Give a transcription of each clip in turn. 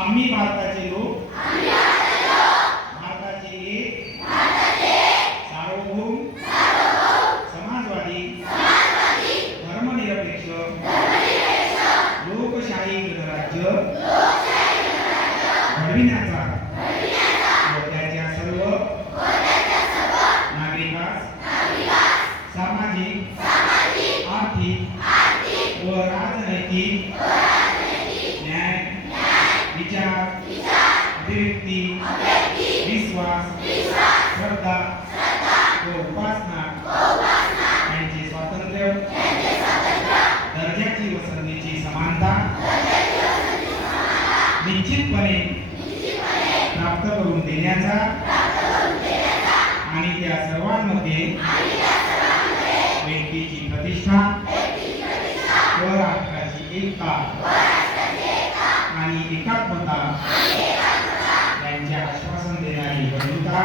आम्ही भारताचे लोक. भारताचे एक. सार्वभौम. समाजवादी. धर्मनिरपेक्ष. लोकशाही गणराज्य. घडविण्याचा. व त्याच्या सर्व. नागरिकास. सामाजिक. आर्थिक. व राजनैतिक. अभिव्यक्ती विश्वास श्रद्धा व उपासना यांचे स्वातंत्र्य दर्जाची व संधीची समानता निश्चितपणे प्राप्त करून देण्याचा आणि त्या सर्वांमध्ये व्यक्तीची प्रतिष्ठा व राष्ट्राची एकता आणि एकात्मता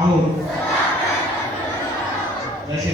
అవును. దశ